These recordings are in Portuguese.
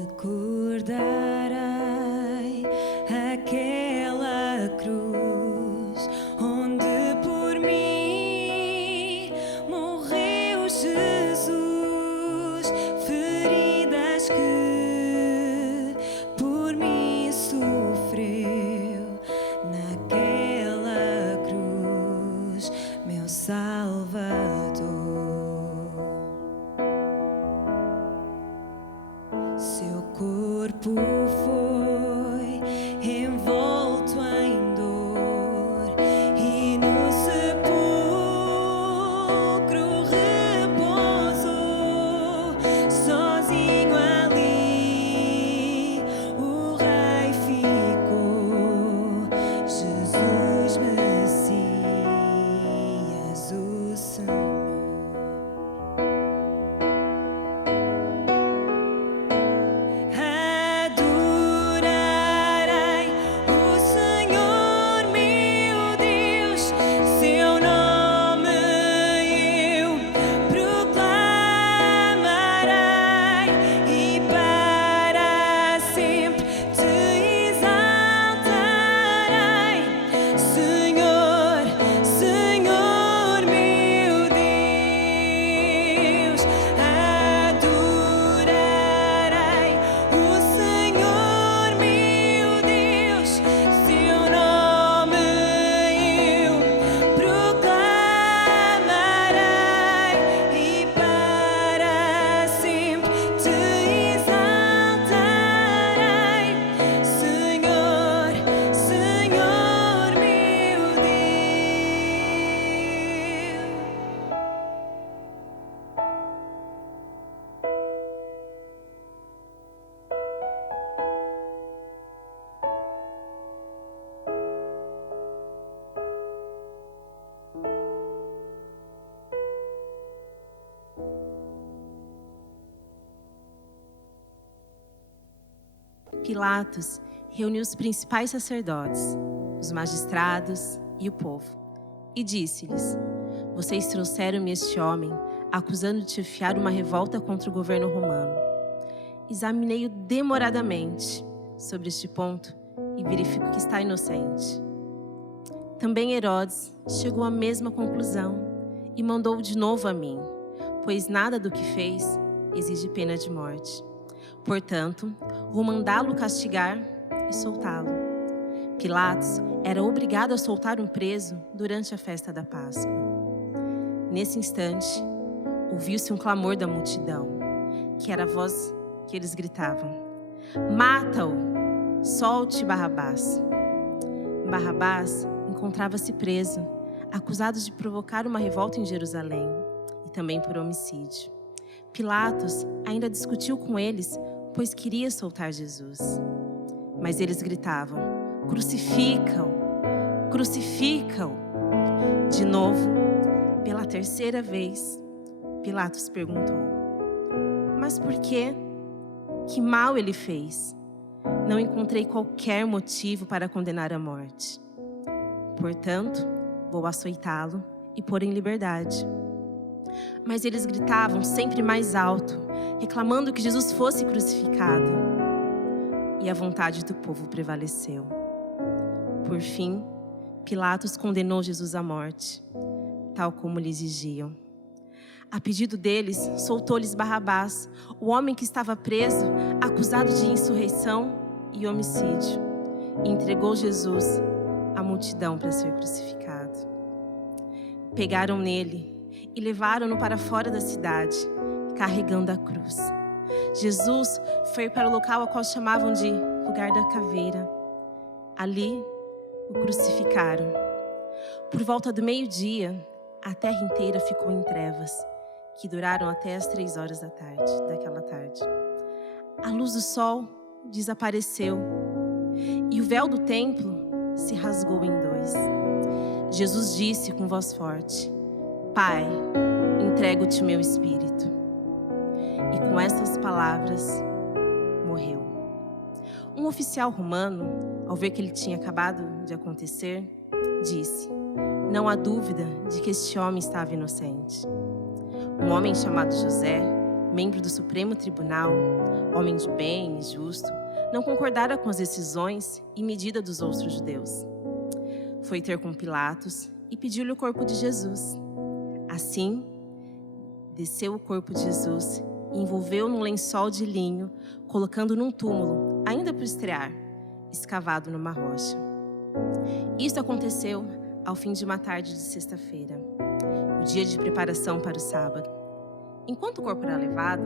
Recordarei aquela cruz onde por mim morreu Jesus, feridas que por mim sofreu naquela cruz, meu Salvador. Seu corpo foi envolto em dor e no sepulcro repousou. Sozinho ali o Rei ficou, Jesus Messias, o Senhor. Pilatos reuniu os principais sacerdotes, os magistrados e o povo, e disse-lhes: vocês trouxeram-me este homem, acusando de chefiar uma revolta contra o governo romano. Examinei-o demoradamente sobre este ponto e verifico que está inocente. Também Herodes chegou à mesma conclusão e mandou de novo a mim, pois nada do que fez exige pena de morte. Portanto, vou mandá-lo castigar e soltá-lo. Pilatos era obrigado a soltar um preso durante a festa da Páscoa. Nesse instante, ouviu-se um clamor da multidão, que era a voz que eles gritavam: mata-o! Solte Barrabás! Barrabás encontrava-se preso, acusado de provocar uma revolta em Jerusalém e também por homicídio. Pilatos ainda discutiu com eles, pois queria soltar Jesus. Mas eles gritavam: crucifica-o! Crucifica-o! De novo, pela terceira vez, Pilatos perguntou: mas por quê? Que mal ele fez? Não encontrei qualquer motivo para condenar à morte. Portanto, vou açoitá-lo e pôr em liberdade. Mas eles gritavam sempre mais alto, reclamando que Jesus fosse crucificado. E a vontade do povo prevaleceu. Por fim, Pilatos condenou Jesus à morte, tal como lhe exigiam. A pedido deles, soltou-lhes Barrabás, o homem que estava preso, acusado de insurreição e homicídio, e entregou Jesus à multidão para ser crucificado. Pegaram nele e levaram-no para fora da cidade, carregando a cruz. Jesus foi para o local ao qual chamavam de Lugar da Caveira. Ali, o crucificaram. Por volta do meio-dia, a terra inteira ficou em trevas, que duraram até as 3 horas daquela tarde. A luz do sol desapareceu e o véu do templo se rasgou em 2. Jesus disse com voz forte: Pai, entrego-te meu espírito. E com essas palavras, morreu. Um oficial romano, ao ver que ele tinha acabado de acontecer, disse: não há dúvida de que este homem estava inocente. Um homem chamado José, membro do Supremo Tribunal, homem de bem e justo, não concordara com as decisões e medidas dos outros judeus. Foi ter com Pilatos e pediu-lhe o corpo de Jesus. Assim, desceu o corpo de Jesus e envolveu num lençol de linho, colocando num túmulo, ainda por estrear, escavado numa rocha. Isso aconteceu ao fim de uma tarde de sexta-feira, o dia de preparação para o sábado. Enquanto o corpo era levado,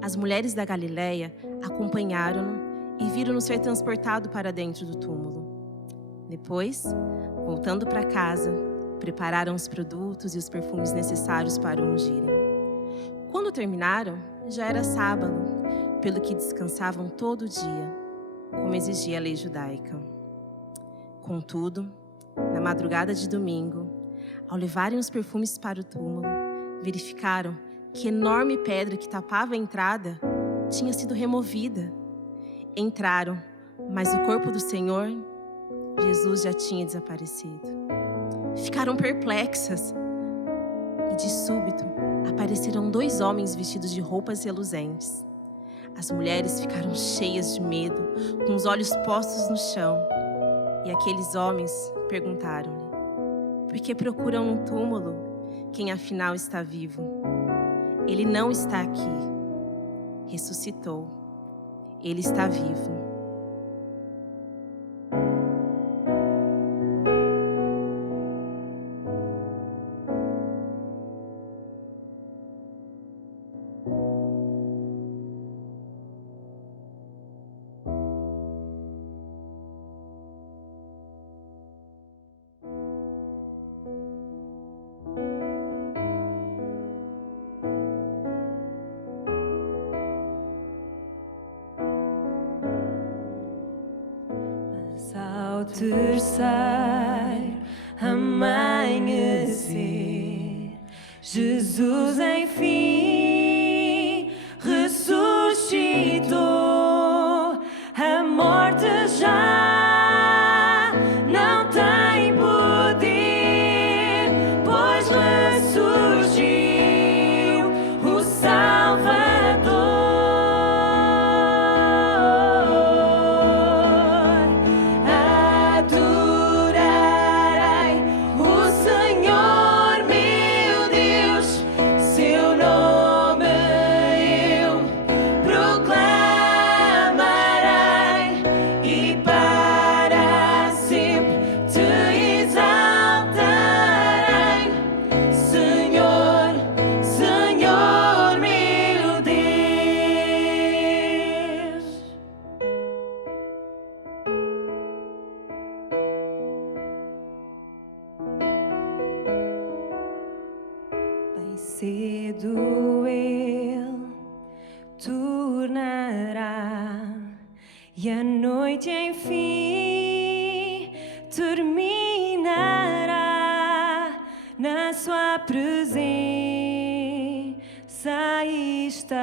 as mulheres da Galileia acompanharam-no e viram-no ser transportado para dentro do túmulo. Depois, voltando para casa, prepararam os produtos e os perfumes necessários para o ungirem. Quando terminaram, já era sábado, pelo que descansavam todo o dia, como exigia a lei judaica. Contudo, na madrugada de domingo, ao levarem os perfumes para o túmulo, verificaram que enorme pedra que tapava a entrada tinha sido removida. Entraram, mas o corpo do Senhor, Jesus, já tinha desaparecido. Ficaram perplexas e, de súbito, apareceram 2 homens vestidos de roupas reluzentes. As mulheres ficaram cheias de medo, com os olhos postos no chão. E aqueles homens perguntaram-lhe: por que procuram no túmulo quem afinal está vivo? Ele não está aqui. Ressuscitou. Ele está vivo. Ao terceiro amanhecer, Jesus enfim ressuscitou. A morte já não tem poder, pois ressurgiu o Salvador. Cedo ele tornará e a noite enfim terminará. Na sua presença estarei,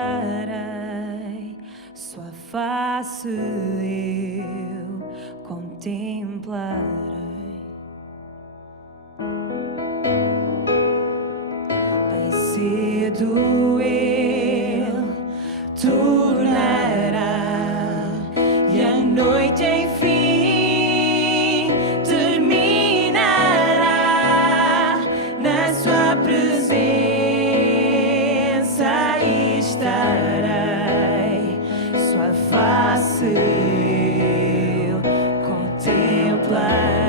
sua face eu contemplarei. Cedo ele tornará e a noite enfim terminará. Na sua presença estarei, sua face eu contemplarei.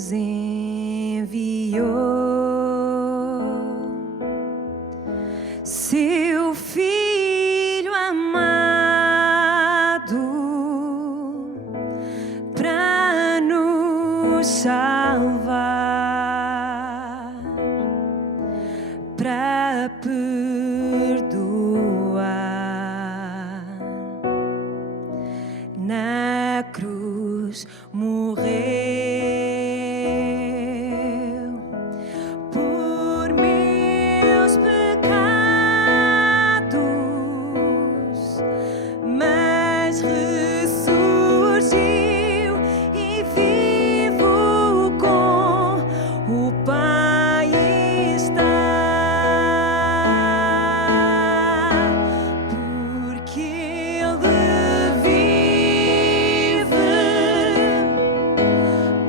nos enviou seu Filho amado para nos salvar, para perdoar. Na cruz morreu por meus pecados, mas ressurgiu e vivo com o Pai está. Porque Ele vive,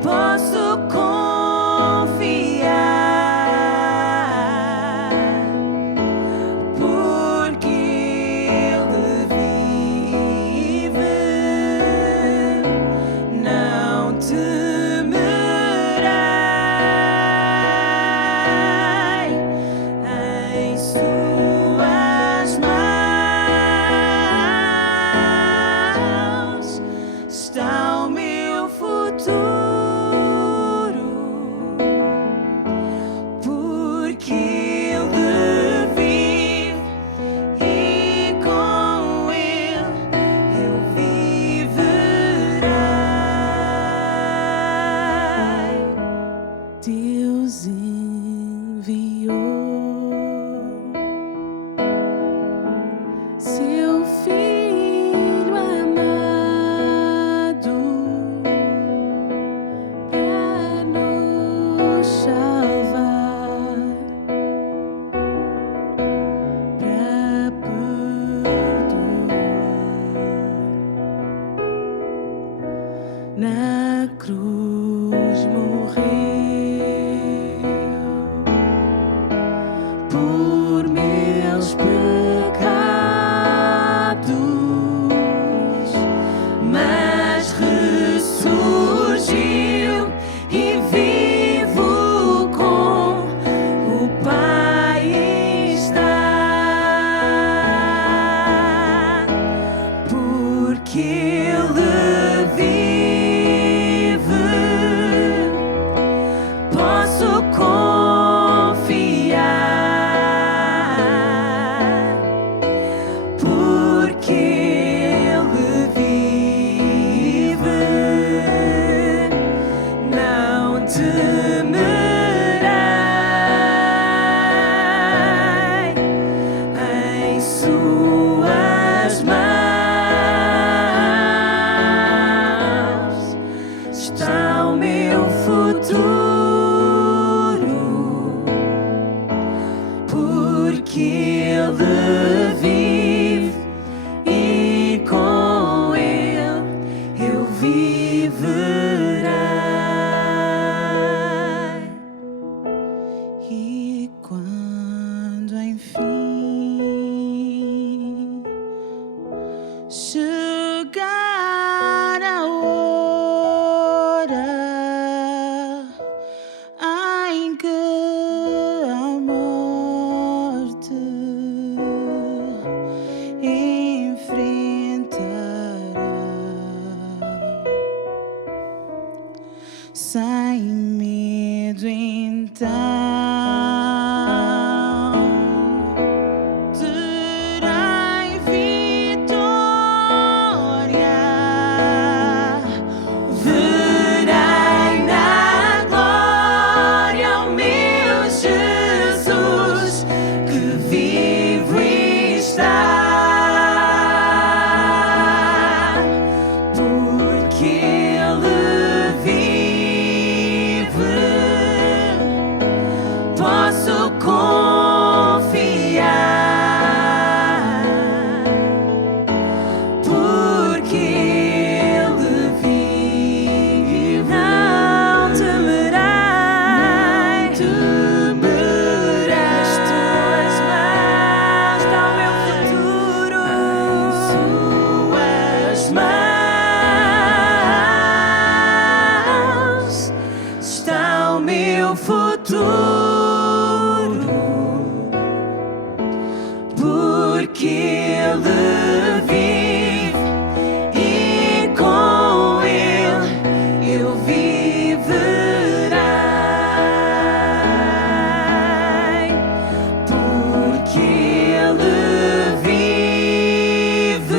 posso confiar. Porque Ele vive, não temerei. Em suas mãos está o meu futuro. Porque Ele vive e com Ele eu viverei. Deus enviou seu Filho amado para nos salvar, para perdoar. Na cruz morreu por meus pecados, mas ressurgiu e vivo com o Pai está. Porque Ele vive, posso confiar. Porque Ele vive, não temerei. Em suas mãos está o meu futuro. Porque Ele vive e com Ele eu viverei. E quando enfim chegar a hora em que a morte enfrentará, sem medo então terei vitória porque Ele vive e com Ele eu viverei, porque Ele vive,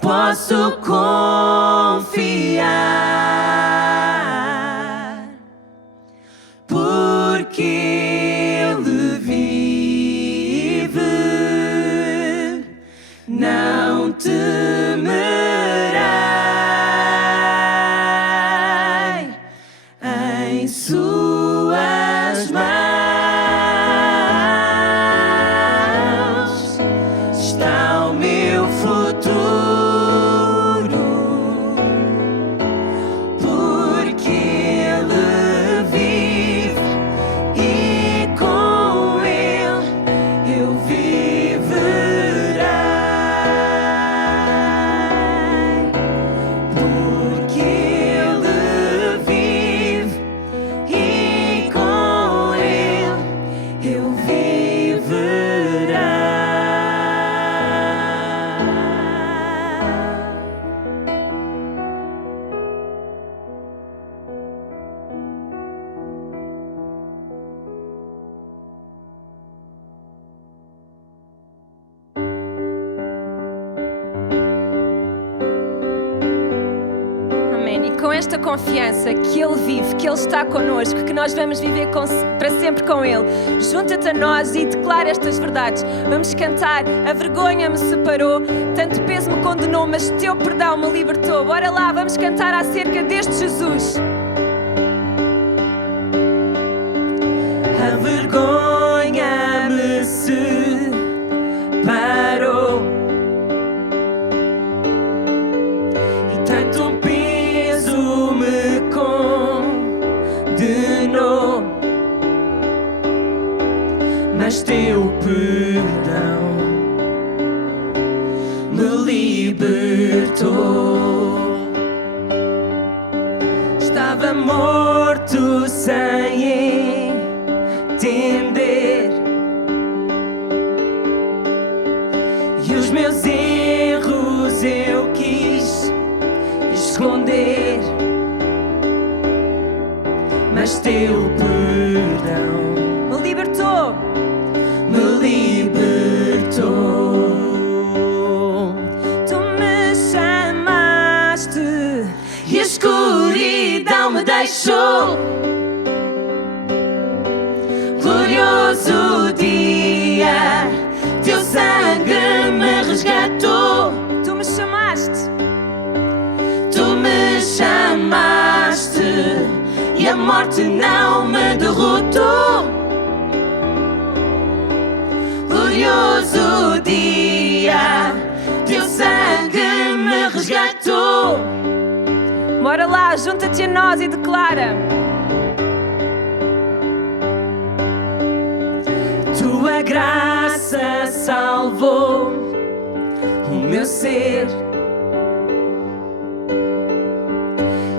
posso confiar, porque Ele vive, não temerei, em suas mãos está o meu futuro, porque Ele vive e com Ele eu viverei, porque Ele vive e com Ele eu viverei. Amém. E com esta confiança que Ele vive, que Ele está connosco, que nós vamos viver para sempre com Ele, junta-te a nós e declara estas verdades. Vamos cantar: a vergonha me separou, tanto peso me condenou, mas teu perdão me libertou. Bora lá, vamos cantar acerca deste Jesus. A vergonha me separou e tanto peso me condenou, mas teu perdão me libertou. Estava morto sem entender, e os meus erros eu quis esconder, mas teu perdão Me libertou. me libertou. Tu me chamaste e a escuridão me deixou. Glorioso dia, teu sangue me resgatou. Tu me chamaste. Tu me chamaste e a morte não me derrotou. Glorioso dia, teu sangue me resgatou. Bora lá, junta-te a nós e declara: Tua graça salvou o meu ser,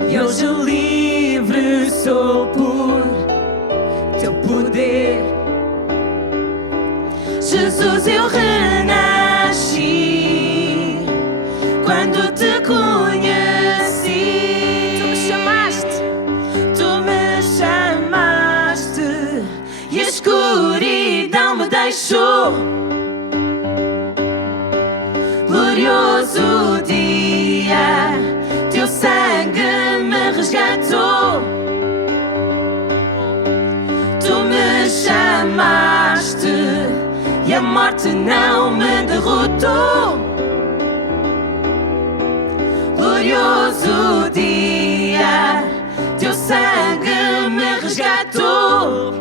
e hoje livre sou por teu poder. Jesus, eu renasci quando te conheci. Tu me chamaste. Tu me chamaste e a escuridão me deixou. Glorioso dia, teu sangue me resgatou. Tu me chamaste e a morte não me derrotou. Glorioso dia, teu sangue me resgatou.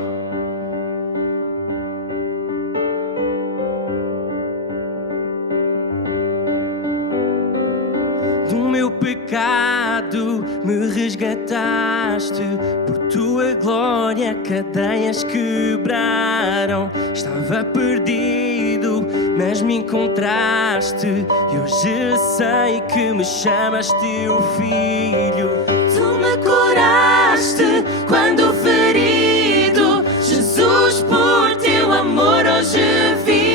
Do meu pecado me resgataste, por tua glória cadeias quebraram. Estava perdido, mas me encontraste, e hoje sei que me chamas teu filho. Tu me curaste quando ferido, Jesus, por teu amor hoje vivo.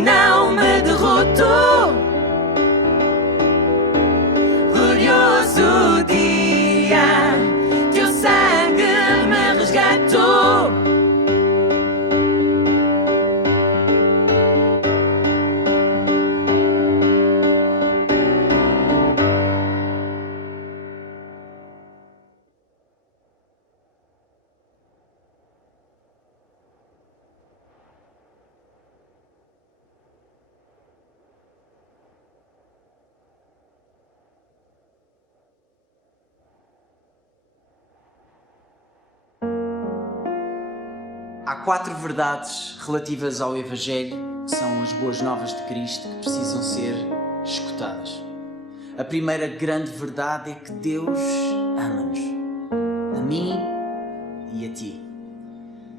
não me derrotou. Glorioso dia, teu sangue me resgatou. Há 4 verdades relativas ao Evangelho, que são as boas novas de Cristo, que precisam ser escutadas. A primeira grande verdade é que Deus ama-nos, a mim e a ti.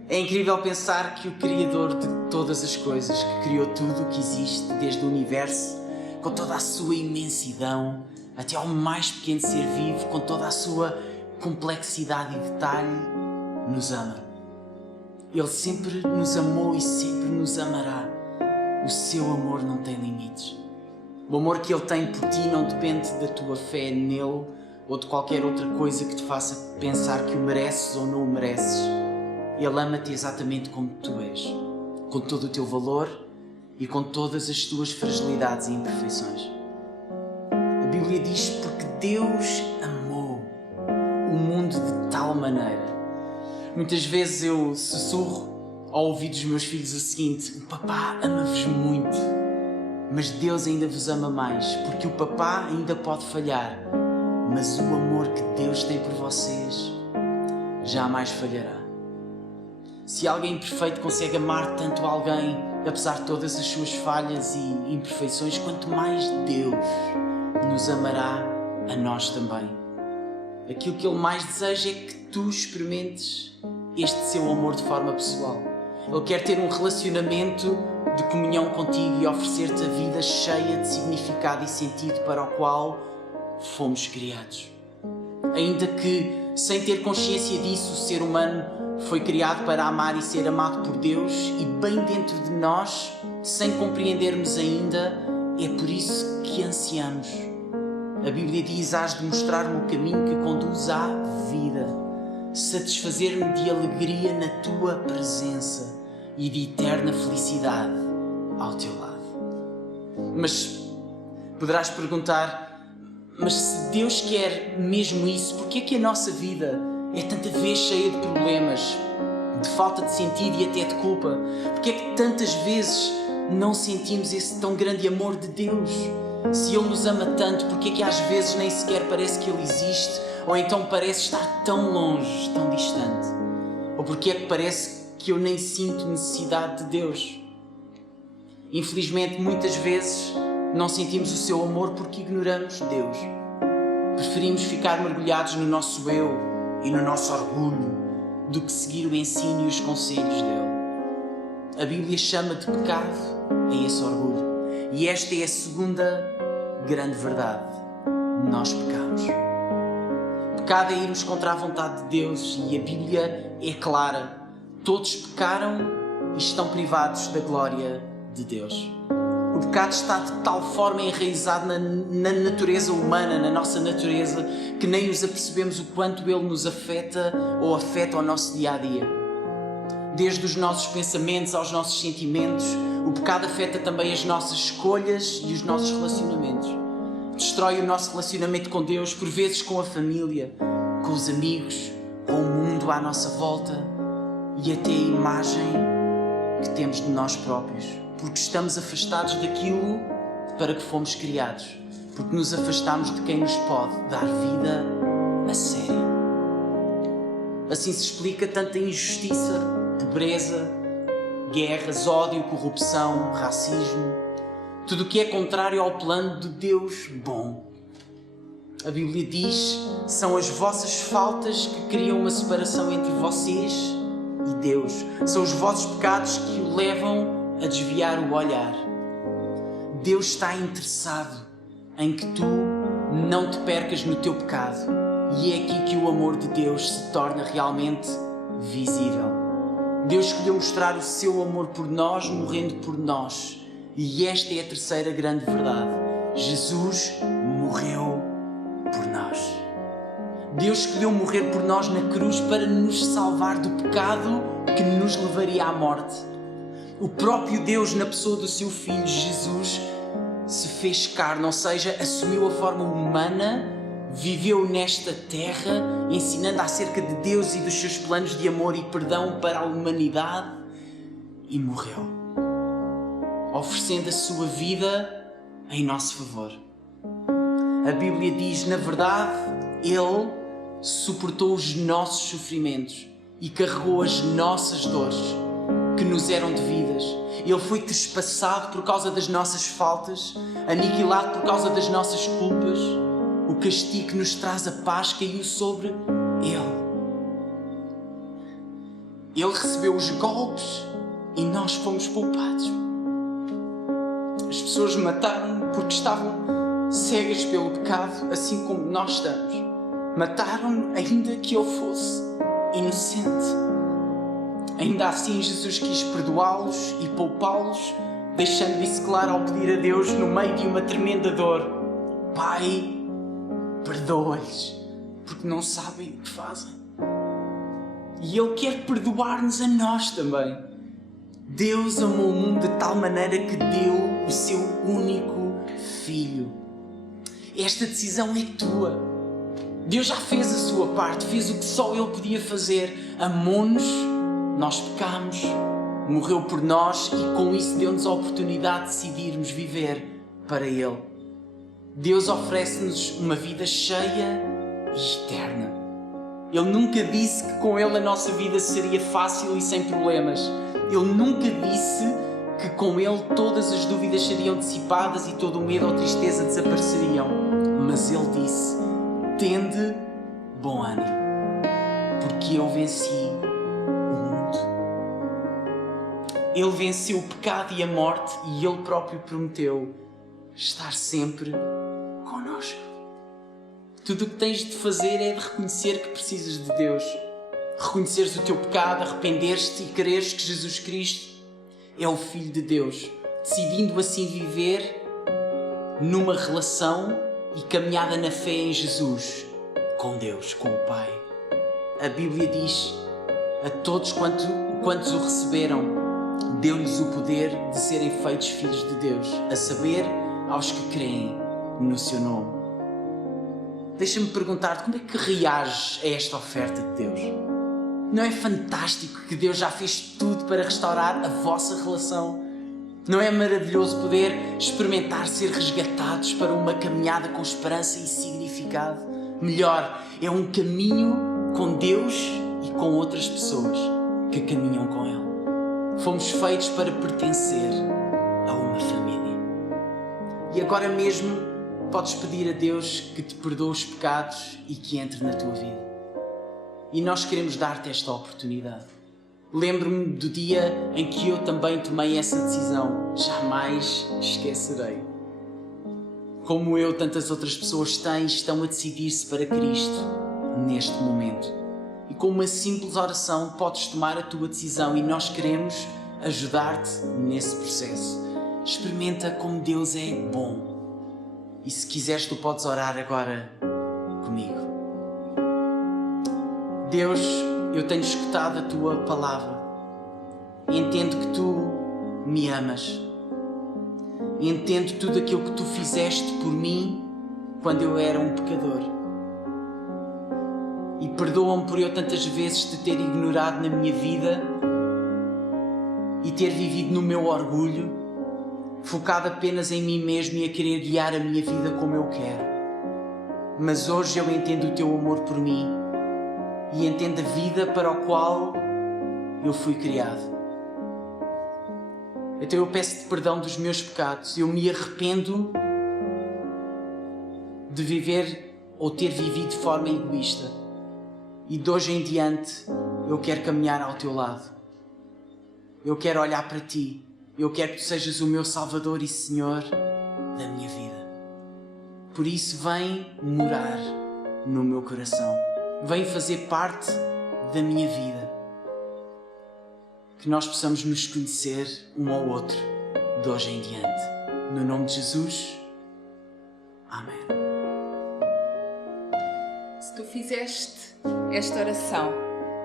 É incrível pensar que o Criador de todas as coisas, que criou tudo o que existe, desde o universo, com toda a sua imensidão, até ao mais pequeno ser vivo, com toda a sua complexidade e detalhe, nos ama. Ele sempre nos amou e sempre nos amará. O seu amor não tem limites. O amor que Ele tem por ti não depende da tua fé nele ou de qualquer outra coisa que te faça pensar que o mereces ou não o mereces. Ele ama-te exatamente como tu és, com todo o teu valor e com todas as tuas fragilidades e imperfeições. A Bíblia diz porque Deus amou o mundo de tal maneira. Muitas vezes eu sussurro ao ouvir dos meus filhos o seguinte: o papá ama-vos muito, mas Deus ainda vos ama mais, porque o papá ainda pode falhar, mas o amor que Deus tem por vocês jamais falhará. Se alguém perfeito consegue amar tanto alguém, apesar de todas as suas falhas e imperfeições, quanto mais Deus nos amará a nós também. Aquilo que Ele mais deseja é que tu experimentes este seu amor de forma pessoal. Ele quer ter um relacionamento de comunhão contigo e oferecer-te a vida cheia de significado e sentido para o qual fomos criados. Ainda que, sem ter consciência disso, o ser humano foi criado para amar e ser amado por Deus, e bem dentro de nós, sem compreendermos ainda, é por isso que ansiamos. A Bíblia diz: hás de mostrar-me o caminho que conduz à vida, satisfazer-me de alegria na tua presença e de eterna felicidade ao teu lado. Mas poderás perguntar: mas se Deus quer mesmo isso, por que é que a nossa vida é tanta vez cheia de problemas, de falta de sentido e até de culpa? Por que é que tantas vezes não sentimos esse tão grande amor de Deus? Se Ele nos ama tanto, por que é que às vezes nem sequer parece que Ele existe? Ou então parece estar tão longe, tão distante? Ou porque é que parece que eu nem sinto necessidade de Deus? Infelizmente, muitas vezes não sentimos o seu amor porque ignoramos Deus. Preferimos ficar mergulhados no nosso eu e no nosso orgulho do que seguir o ensino e os conselhos dele. A Bíblia chama de pecado a esse orgulho. E esta é a segunda grande verdade: nós pecamos. Pecado é irmos contra a vontade de Deus, e a Bíblia é clara: todos pecaram e estão privados da glória de Deus. O pecado está de tal forma enraizado na natureza humana, na nossa natureza, que nem nos apercebemos o quanto ele nos afeta ou afeta o nosso dia-a-dia. Desde os nossos pensamentos aos nossos sentimentos, o pecado afeta também as nossas escolhas e os nossos relacionamentos. Destrói o nosso relacionamento com Deus, por vezes com a família, com os amigos, com o mundo à nossa volta e até a imagem que temos de nós próprios, porque estamos afastados daquilo para que fomos criados, porque nos afastamos de quem nos pode dar vida a sério. Assim se explica tanta injustiça, pobreza, guerras, ódio, corrupção, racismo, tudo o que é contrário ao plano de Deus bom. A Bíblia diz: são as vossas faltas que criam uma separação entre vocês e Deus. São os vossos pecados que o levam a desviar o olhar. Deus está interessado em que tu não te percas no teu pecado, e é aqui que o amor de Deus se torna realmente visível. Deus escolheu mostrar o seu amor por nós, morrendo por nós, E esta é a terceira grande verdade. Jesus morreu por nós. Deus escolheu morrer por nós na cruz para nos salvar do pecado que nos levaria à morte. O próprio Deus, na pessoa do seu Filho Jesus, se fez carne, ou seja, assumiu a forma humana, viveu nesta terra, ensinando acerca de Deus e dos seus planos de amor e perdão para a humanidade, e morreu, oferecendo a sua vida em nosso favor. A Bíblia diz, na verdade, Ele suportou os nossos sofrimentos e carregou as nossas dores que nos eram devidas. Ele foi trespassado por causa das nossas faltas, aniquilado por causa das nossas culpas. O castigo que nos traz a paz caiu sobre Ele. Ele recebeu os golpes e nós fomos poupados. As pessoas mataram-no porque estavam cegas pelo pecado, assim como nós estamos. Mataram-no ainda que ele fosse inocente. Ainda assim, Jesus quis perdoá-los e poupá-los, deixando isso claro ao pedir a Deus no meio de uma tremenda dor: Pai, perdoa-lhes, porque não sabem o que fazem. E Ele quer perdoar-nos a nós também. Deus amou o mundo de tal maneira que deu o seu único Filho. Esta decisão é tua. Deus já fez a sua parte, fez o que só Ele podia fazer. Amou-nos, nós pecámos, morreu por nós e com isso deu-nos a oportunidade de decidirmos viver para Ele. Deus oferece-nos uma vida cheia e eterna. Ele nunca disse que com Ele a nossa vida seria fácil e sem problemas. Ele nunca disse que com Ele todas as dúvidas seriam dissipadas e todo o medo ou tristeza desapareceriam. Mas Ele disse: tende bom ânimo, porque eu venci o mundo. Ele venceu o pecado e a morte e Ele próprio prometeu estar sempre connosco. Tudo o que tens de fazer é de reconhecer que precisas de Deus. Reconheceres o teu pecado, arrepender-te e creres que Jesus Cristo é o Filho de Deus, decidindo assim viver numa relação e caminhada na fé em Jesus, com Deus, com o Pai. A Bíblia diz: a todos quantos o receberam, deu-lhes o poder de serem feitos filhos de Deus, a saber, aos que creem no seu nome. Deixa-me perguntar-te, como é que reages a esta oferta de Deus? Não é fantástico que Deus já fez tudo para restaurar a vossa relação? Não é maravilhoso poder experimentar ser resgatados para uma caminhada com esperança e significado? Melhor, é um caminho com Deus e com outras pessoas que caminham com Ele. Fomos feitos para pertencer a uma família. E agora mesmo podes pedir a Deus que te perdoe os pecados e que entre na tua vida. E nós queremos dar-te esta oportunidade. Lembro-me do dia em que eu também tomei essa decisão. Jamais esquecerei. Como eu, tantas outras pessoas têm, estão a decidir-se para Cristo neste momento. E com uma simples oração podes tomar a tua decisão e nós queremos ajudar-te nesse processo. Experimenta como Deus é bom. E se quiseres, tu podes orar agora comigo. Deus, eu tenho escutado a Tua palavra. Entendo que Tu me amas. Entendo tudo aquilo que Tu fizeste por mim quando eu era um pecador. E perdoa-me por eu tantas vezes te ter ignorado na minha vida e ter vivido no meu orgulho, focado apenas em mim mesmo e a querer guiar a minha vida como eu quero. Mas hoje eu entendo o Teu amor por mim e entendo a vida para o qual eu fui criado. Então eu peço-te perdão dos meus pecados. Eu me arrependo de viver ou ter vivido de forma egoísta. E de hoje em diante eu quero caminhar ao Teu lado. Eu quero olhar para Ti. Eu quero que Tu sejas o meu Salvador e Senhor da minha vida. Por isso, vem morar no meu coração. Vem fazer parte da minha vida. Que nós possamos nos conhecer um ao outro de hoje em diante. No nome de Jesus, amém. Se tu fizeste esta oração,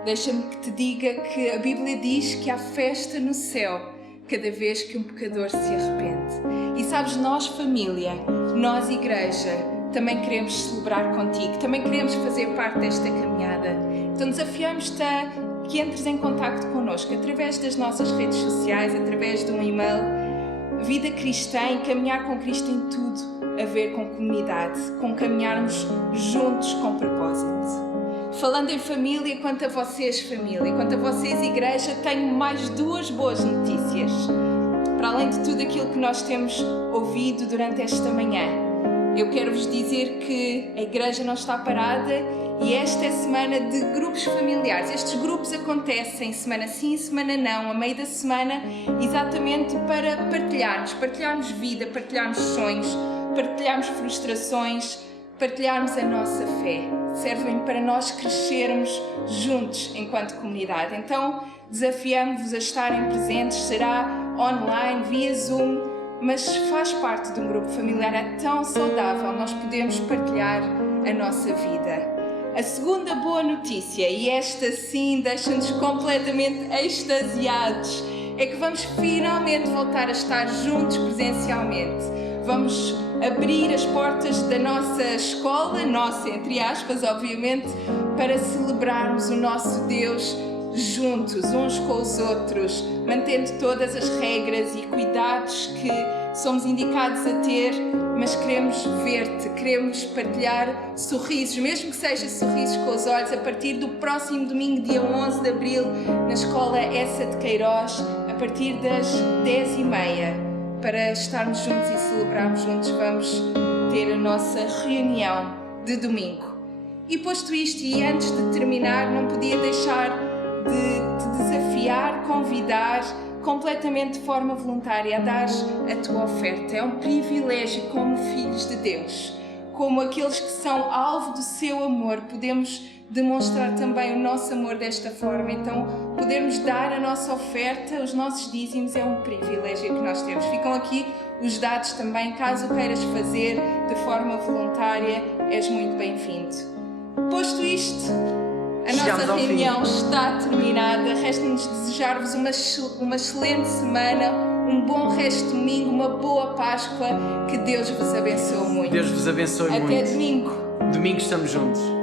deixa-me que te diga que a Bíblia diz que há festa no céu cada vez que um pecador se arrepende. E sabes, nós família, nós igreja, também queremos celebrar contigo, também queremos fazer parte desta caminhada. Então desafiamos-te a que entres em contacto connosco através das nossas redes sociais, através de um e-mail. Vida cristã e caminhar com Cristo em tudo a ver com comunidade, com caminharmos juntos com propósito. Falando em família, quanto a vocês família, quanto a vocês igreja, tenho mais 2 boas notícias. Para além de tudo aquilo que nós temos ouvido durante esta manhã, eu quero vos dizer que a igreja não está parada e esta é semana de grupos familiares. Estes grupos acontecem semana sim, semana não, a meio da semana, exatamente para partilharmos vida, partilharmos sonhos, partilharmos frustrações, partilharmos a nossa fé. Servem para nós crescermos juntos enquanto comunidade. Então, desafiamos-vos a estarem presentes, será online, via Zoom, mas faz parte de um grupo familiar, é tão saudável, nós podemos partilhar a nossa vida. A segunda boa notícia, e esta sim deixa-nos completamente extasiados, é que vamos finalmente voltar a estar juntos presencialmente. Vamos abrir as portas da nossa escola, nossa entre aspas, obviamente, para celebrarmos o nosso Deus juntos, uns com os outros, mantendo todas as regras e cuidados que somos indicados a ter, mas queremos ver-te, queremos partilhar sorrisos, mesmo que seja sorrisos com os olhos, a partir do próximo domingo, dia 11 de Abril, na Escola Essa de Queiroz, a partir das 10h30. Para estarmos juntos e celebrarmos juntos, vamos ter a nossa reunião de domingo. E posto isto, e antes de terminar, não podia deixar de te desafiar, convidar completamente de forma voluntária a dar a tua oferta. É um privilégio como filhos de Deus, como aqueles que são alvo do seu amor, podemos demonstrar também o nosso amor desta forma. Então, podermos dar a nossa oferta, os nossos dízimos, é um privilégio que nós temos. Ficam aqui os dados também, caso queiras fazer de forma voluntária, és muito bem-vindo. Posto isto, a nossa reunião está terminada. Resta-nos desejar-vos uma excelente semana, um bom resto de domingo, uma boa Páscoa. Que Deus vos abençoe muito. Deus vos abençoe muito. Até domingo. Domingo estamos juntos.